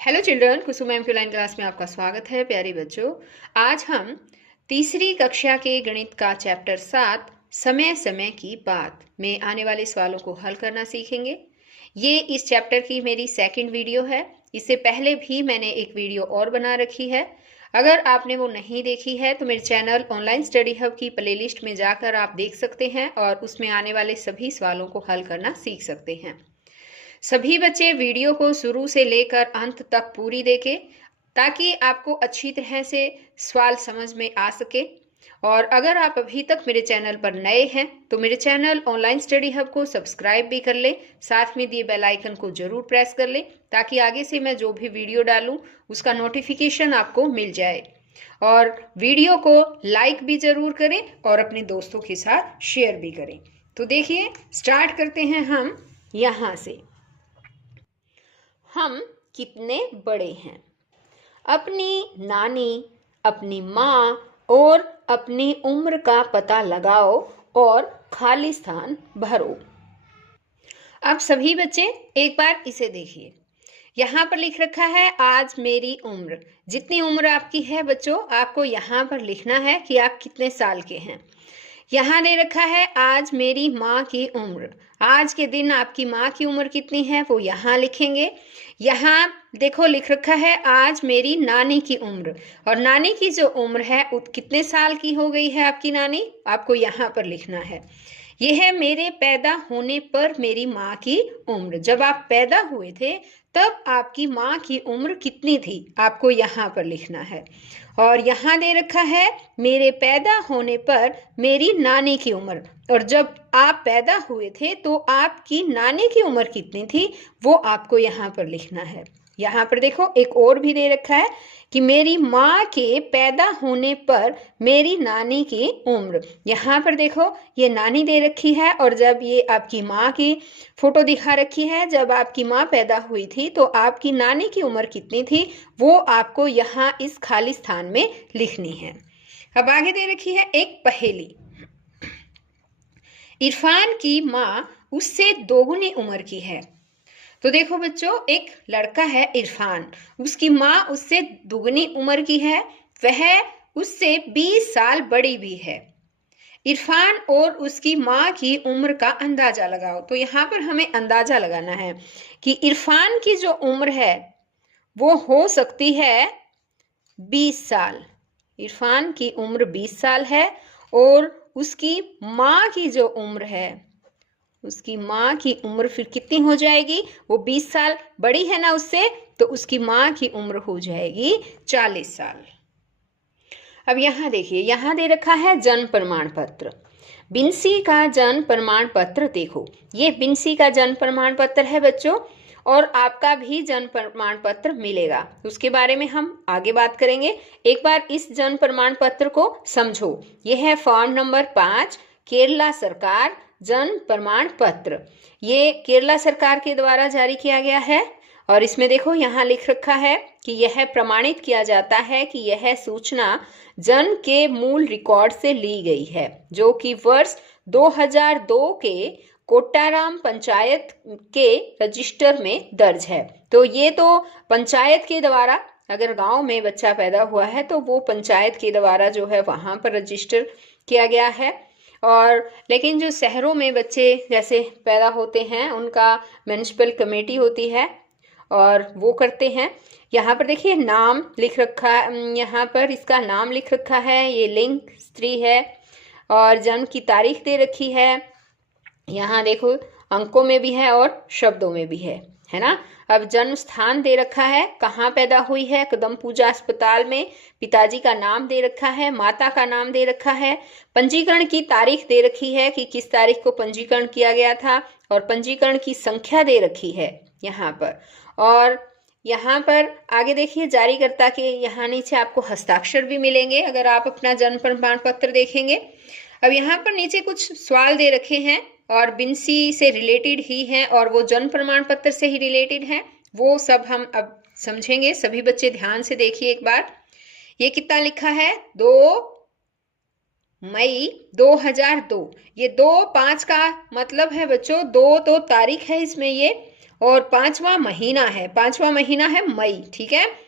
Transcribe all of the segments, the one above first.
Hello children, कुसुम ma'am की online class में आपका स्वागत है। प्यारे बच्चों, आज हम तीसरी कक्षा के गणित का चैप्टर 7 समय समय की बात में आने वाले सवालों को हल करना सीखेंगे। ये इस चैप्टर की मेरी सेकंड वीडियो है। इससे पहले भी मैंने एक वीडियो और बना रखी है। अगर आपने वो नहीं देखी है तो मेरे चैनल ऑनलाइन स्टडी हब की प्लेलिस्ट में जाकर आप देख सकते हैं और उसमें आने वाले सभी सवालों को हल करना सीख सकते हैं। सभी बच्चे वीडियो को शुरू से लेकर अंत तक पूरी देखें ताकि आपको अच्छी तरह से सवाल समझ में आ सके। और अगर आप अभी तक मेरे चैनल पर नए हैं तो मेरे चैनल ऑनलाइन स्टडी हब को सब्सक्राइब भी कर लें, साथ में दिए बेल आइकन को जरूर प्रेस कर लें ताकि आगे से मैं जो भी वीडियो डालूं उसका नोटिफिकेशन आपको मिल जाए। और वीडियो को लाइक भी जरूर करें और अपने दोस्तों के साथ शेयर भी करें। तो देखिए, स्टार्ट करते हैं हम यहाँ से। हम कितने बड़े हैं? अपनी नानी, अपनी माँ और अपनी उम्र का पता लगाओ और खाली स्थान भरो। अब सभी बच्चे एक बार इसे देखिए। यहाँ पर लिख रखा है आज मेरी उम्र। जितनी उम्र आपकी है बच्चों, आपको यहाँ पर लिखना है कि आप कितने साल के हैं। यहाँ दे रखा है आज मेरी माँ की उम्र। आज के दिन आपकी माँ की उम्र कितनी है वो यहाँ लिखेंगे। यहाँ देखो लिख रखा है आज मेरी नानी की उम्र, और नानी की जो उम्र है कितने साल की हो गई है आपकी नानी, आपको यहाँ पर लिखना है। यह है मेरे पैदा होने पर मेरी माँ की उम्र। जब आप पैदा हुए थे तब आपकी माँ की उम्र कितनी थी, आपको यहाँ पर लिखना है। और यहाँ दे रखा है मेरे पैदा होने पर मेरी नानी की उम्र, और जब आप पैदा हुए थे तो आपकी नानी की उम्र कितनी थी वो आपको यहाँ पर लिखना है। यहाँ पर देखो एक और भी दे रखा है कि मेरी माँ के पैदा होने पर मेरी नानी की उम्र। यहाँ पर देखो ये नानी दे रखी है और जब ये आपकी माँ की फोटो दिखा रखी है, जब आपकी माँ पैदा हुई थी तो आपकी नानी की उम्र कितनी थी वो आपको यहाँ इस खाली स्थान में लिखनी है। अब आगे दे रखी है एक पहेली। इरफान की माँ उससे दोगुनी उम्र की है। तो देखो बच्चों, एक लड़का है इरफान, उसकी माँ उससे दुगनी उम्र की है, वह उससे 20 साल बड़ी भी है। इरफान और उसकी माँ की उम्र का अंदाजा लगाओ। तो यहाँ पर हमें अंदाजा लगाना है कि इरफान की जो उम्र है वो हो सकती है 20 साल। इरफान की उम्र 20 साल है और उसकी माँ की जो उम्र है, उसकी माँ की उम्र फिर कितनी हो जाएगी, वो 20 साल बड़ी है ना उससे, तो उसकी माँ की उम्र हो जाएगी 40 साल। अब यहाँ देखिए, यहाँ दे रखा है जन्म प्रमाण पत्र। बिन्सी का जन्म प्रमाण पत्र देखो, ये बिन्सी का जन्म प्रमाण पत्र है बच्चों, और आपका भी जन्म प्रमाण पत्र मिलेगा। उसके बारे में हम आगे बात करेंगे। एक बार इस जन्म प्रमाण पत्र को समझो। यह है फॉर्म नंबर 5, केरला सरकार जन्म प्रमाण पत्र। ये केरला सरकार के द्वारा जारी किया गया है और इसमें देखो यहाँ लिख रखा है कि यह प्रमाणित किया जाता है कि यह सूचना जन्म के मूल रिकॉर्ड से ली गई है, जो कि वर्ष 2002 के कोट्टाराम पंचायत के रजिस्टर में दर्ज है। तो ये तो पंचायत के द्वारा, अगर गांव में बच्चा पैदा हुआ है तो वो पंचायत के द्वारा जो है वहां पर रजिस्टर किया गया है। और लेकिन जो शहरों में बच्चे जैसे पैदा होते हैं उनका म्युनिसिपल कमेटी होती है और वो करते हैं। यहाँ पर देखिए नाम लिख रखा है, यहाँ पर इसका नाम लिख रखा है, ये लिंग स्त्री है और जन्म की तारीख दे रखी है। यहाँ देखो अंकों में भी है और शब्दों में भी है ना। अब जन्म स्थान दे रखा है, कहाँ पैदा हुई है, कदम पूजा अस्पताल में। पिताजी का नाम दे रखा है, माता का नाम दे रखा है। पंजीकरण की तारीख दे रखी है कि किस तारीख को पंजीकरण किया गया था, और पंजीकरण की संख्या दे रखी है यहाँ पर। और यहाँ पर आगे देखिए जारीकर्ता के यहाँ नीचे आपको हस्ताक्षर भी मिलेंगे अगर आप अपना जन्म प्रमाण पत्र देखेंगे। अब यहाँ पर नीचे कुछ सवाल दे रखे हैं और बिन्सी से रिलेटेड ही हैं और वो जन्म प्रमाण पत्र से ही रिलेटेड हैं। वो सब हम अब समझेंगे। सभी बच्चे ध्यान से देखिए एक बार। ये कितना लिखा है, 2 मई 2002। ये 2-5 का मतलब है बच्चों, 2 तो तारीख है इसमें ये, और पांचवा महीना है, पांचवा महीना है मई, ठीक है।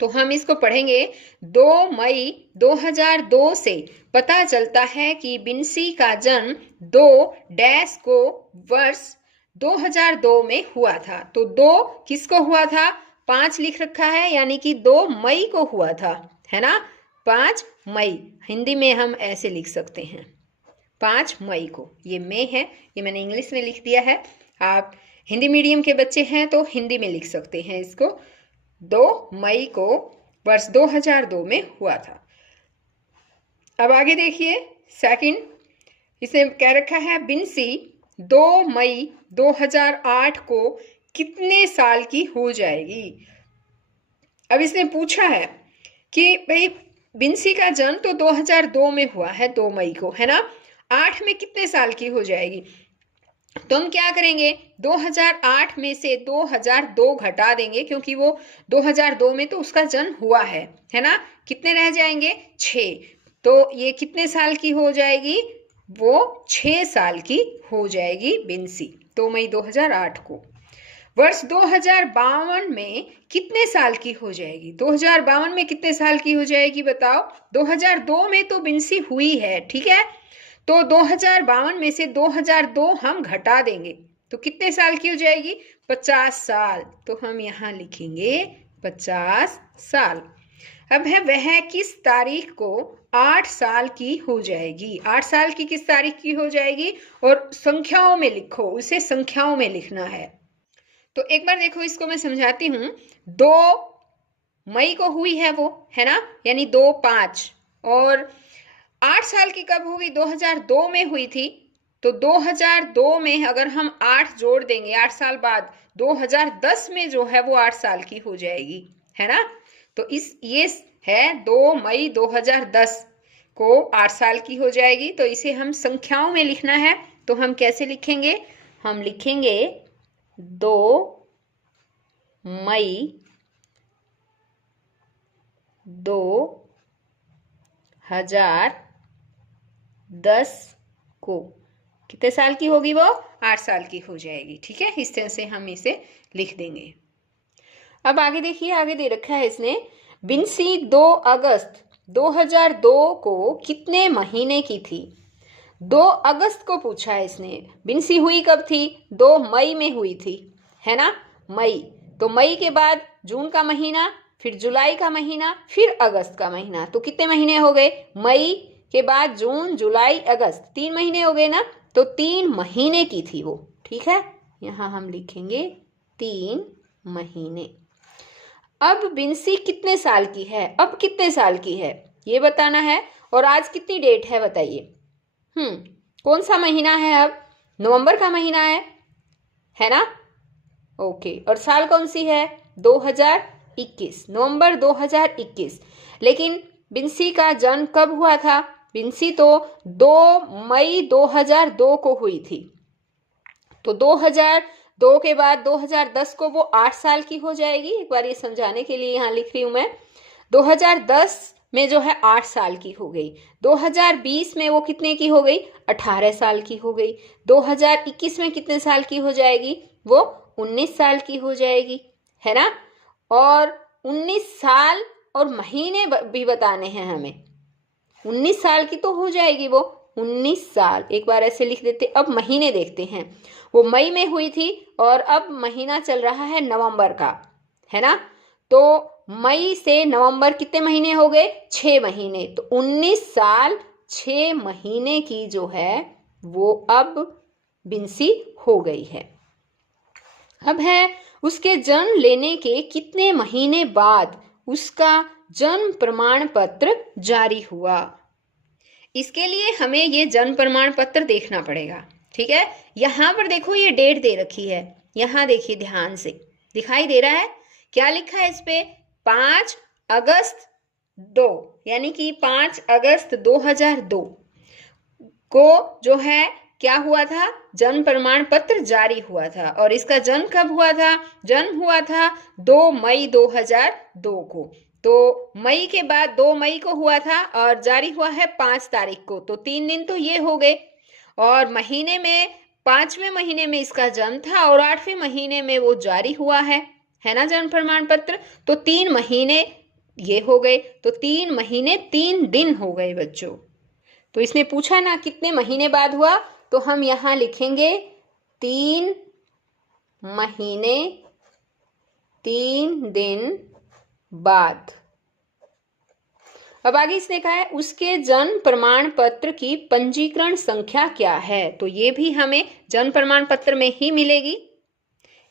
तो हम इसको पढ़ेंगे। 2 मई 2002 से पता चलता है कि बिन्सी का जन्म 2 डैश को वर्ष 2002 में हुआ था। तो 2 किसको हुआ था? 5 लिख रखा है, यानी कि 2 मई को हुआ था, है ना। 5 मई हिंदी में हम ऐसे लिख सकते हैं, 5 मई को। ये मई है, ये मैंने इंग्लिश में लिख दिया है। आप हिंदी मीडियम के बच्चे हैं तो हिंदी में लिख सकते हैं इसको। 2 मई को वर्ष 2002 में हुआ था। अब आगे देखिए सेकंड, इसे कह रखा है बिन्सी 2 मई 2008 को कितने साल की हो जाएगी। अब इसने पूछा है कि भाई बिन्सी का जन्म तो 2002 में हुआ है, 2 मई को, है ना। 8 में कितने साल की हो जाएगी? तो हम क्या करेंगे, 2008 में से 2002 घटा देंगे, क्योंकि वो 2002 में तो उसका जन्म हुआ है ना। कितने रह जाएंगे? 6। तो ये कितने साल की हो जाएगी? वो 6 साल की हो जाएगी बिन्सी, 2 मई 2008 को। वर्ष 2052 में कितने साल की हो जाएगी? 2052 में कितने साल की हो जाएगी बताओ? 2002 में तो बिन्सी हुई है, ठीक है। तो 2052 में से 2002 हम घटा देंगे तो कितने साल की हो जाएगी? 50 साल। तो हम यहाँ लिखेंगे 50 साल। अब है वह किस तारीख को 8 साल की हो जाएगी? 8 साल की किस तारीख की हो जाएगी? और संख्याओं में लिखो, उसे संख्याओं में लिखना है। तो एक बार देखो, इसको मैं समझाती हूँ। 2 मई को हुई है वो, है ना, यानी 2-5। और 8 साल की कब हुई? 2002 में हुई थी। तो 2002 में अगर हम 8 जोड़ देंगे, 8 साल बाद 2010 में जो है वो 8 साल की हो जाएगी, है ना। तो ये है 2 मई 2010 को 8 साल की हो जाएगी। तो इसे हम संख्याओं में लिखना है। तो हम कैसे लिखेंगे? हम लिखेंगे 2 मई 2010 को कितने साल की होगी? वो 8 साल की हो जाएगी, ठीक है। इस तरह से हम इसे लिख देंगे। अब आगे देखिए, आगे दे रखा है इसने, बिन्सी 2 अगस्त 2002 को कितने महीने की थी? 2 अगस्त को पूछा है इसने। बिन्सी हुई कब थी? 2 मई में हुई थी, है ना, मई। तो मई के बाद जून का महीना, फिर जुलाई का महीना, फिर अगस्त का महीना। तो कितने महीने हो गए? मई के बाद जून, जुलाई, अगस्त, 3 महीने हो गए ना। तो 3 महीने की थी वो, ठीक है। यहाँ हम लिखेंगे 3 महीने। अब बिन्सी कितने साल की है? अब कितने साल की है ये बताना है। और आज कितनी डेट है बताइए? कौन सा महीना है? अब नवंबर का महीना है ना। ओके, और साल कौन सी है? 2021, नवंबर 2021। लेकिन बिन्सी का जन्म कब हुआ था? बिन्सी तो 2 मई 2002 को हुई थी। तो 2002 के बाद 2010 को वो 8 साल की हो जाएगी। एक बार ये समझाने के लिए यहाँ लिख रही हूँ मैं। 2010 में जो है 8 साल की हो गई। 2020 में वो कितने की हो गई? 18 साल की हो गई। 2021 में कितने साल की हो जाएगी? वो 19 साल की हो जाएगी, है ना। और 19 साल और महीने भी बताने हैं हमें। 19 साल की तो हो जाएगी वो, 19 साल। एक बार ऐसे लिख देते। अब महीने देखते हैं। वो मई में हुई थी और अब महीना चल रहा है नवंबर का, है ना। तो मई से नवंबर कितने महीने हो गए? 6 महीने। तो 19 साल 6 महीने की जो है वो अब बिन्सी हो गई है। अब है उसके जन्म लेने के कितने महीने बाद उसका जन्म प्रमाण पत्र जारी हुआ। इसके लिए हमें ये जन्म प्रमाण पत्र देखना पड़ेगा, ठीक है। यहाँ पर देखो ये डेट दे रखी है, यहाँ देखिए ध्यान से, दिखाई दे रहा है क्या लिखा है इस पे? 5 अगस्त 2, यानी कि 5 अगस्त 2002 को जो है क्या हुआ था? जन्म प्रमाण पत्र जारी हुआ था। और इसका जन्म कब हुआ था? जन्म हुआ था 2 मई 2002 को। तो मई के बाद 2 मई को हुआ था और जारी हुआ है 5 तारीख को। तो 3 दिन तो ये हो गए। और महीने में 5वें महीने में इसका जन्म था और 8वें महीने में वो जारी हुआ है ना जन्म प्रमाण पत्र। तो 3 महीने ये हो गए, तो 3 महीने 3 दिन हो गए बच्चों। तो इसने पूछा ना कितने महीने बाद हुआ, तो हम यहां लिखेंगे 3 महीने 3 दिन बाद। अब आगे इसने कहा है उसके जन्म प्रमाण पत्र की पंजीकरण संख्या क्या है। तो ये भी हमें जन्म प्रमाण पत्र में ही मिलेगी।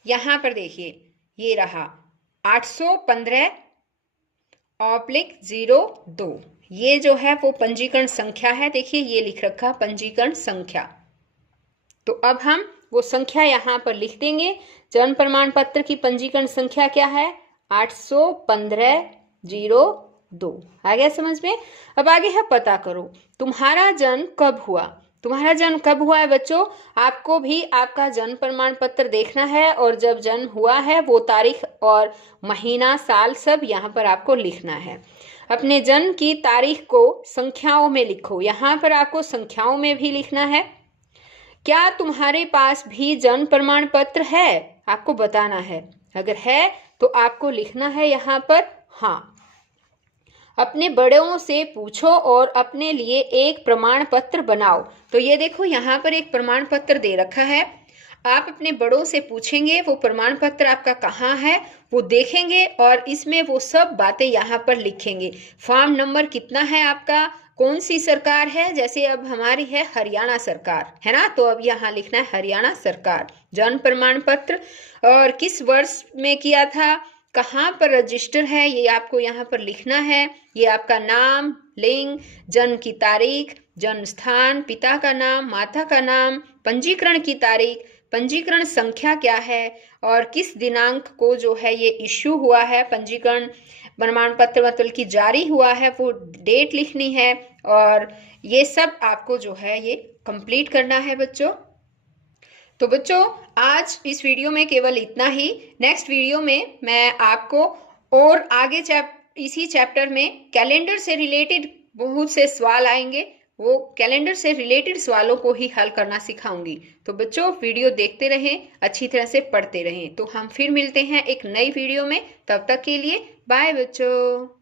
यहां पर देखिए ये रहा 815/02, ये जो है वो पंजीकरण संख्या है। देखिए ये लिख रखा पंजीकरण संख्या। तो अब हम वो संख्या यहां पर लिख देंगे। जन्म प्रमाण पत्र की पंजीकरण संख्या क्या है? 815/02। आ गया समझ में? अब आगे है पता करो तुम्हारा जन्म कब हुआ। तुम्हारा जन्म कब हुआ है बच्चों? आपको भी आपका जन्म प्रमाण पत्र देखना है और जब जन्म हुआ है वो तारीख और महीना साल सब यहाँ पर आपको लिखना है। अपने जन्म की तारीख को संख्याओं में लिखो। यहाँ पर आपको संख्याओं में भी लिखना है। क्या तुम्हारे पास भी जन्म प्रमाण पत्र है? आपको बताना है। अगर है तो आपको लिखना है यहाँ पर हाँ। अपने बड़ों से पूछो और अपने लिए एक प्रमाण पत्र बनाओ। तो ये देखो यहाँ पर एक प्रमाण पत्र दे रखा है। आप अपने बड़ों से पूछेंगे, वो प्रमाण पत्र आपका कहाँ है वो देखेंगे और इसमें वो सब बातें यहाँ पर लिखेंगे। फॉर्म नंबर कितना है आपका, कौन सी सरकार है, जैसे अब हमारी है हरियाणा सरकार, है ना, तो अब यहाँ लिखना है हरियाणा सरकार जन्म प्रमाण पत्र, और किस वर्ष में किया था, कहाँ पर रजिस्टर है, ये आपको यहाँ पर लिखना है। ये आपका नाम, लिंग, जन्म की तारीख, जन्म स्थान, पिता का नाम, माता का नाम, पंजीकरण की तारीख, पंजीकरण संख्या क्या है और किस दिनांक को जो है ये इश्यू हुआ है पंजीकरण प्रमाण पत्र, मतलब कि जारी हुआ है, वो डेट लिखनी है। और ये सब आपको जो है ये कंप्लीट करना है बच्चों। तो बच्चों आज इस वीडियो में केवल इतना ही। नेक्स्ट वीडियो में मैं आपको और आगे इसी चैप्टर में कैलेंडर से रिलेटेड बहुत से सवाल आएंगे, वो कैलेंडर से रिलेटेड सवालों को ही हल करना सिखाऊंगी। तो बच्चों वीडियो देखते रहें, अच्छी तरह से पढ़ते रहें। तो हम फिर मिलते हैं एक नई वीडियो में, तब तक के लिए बाय बच्चों।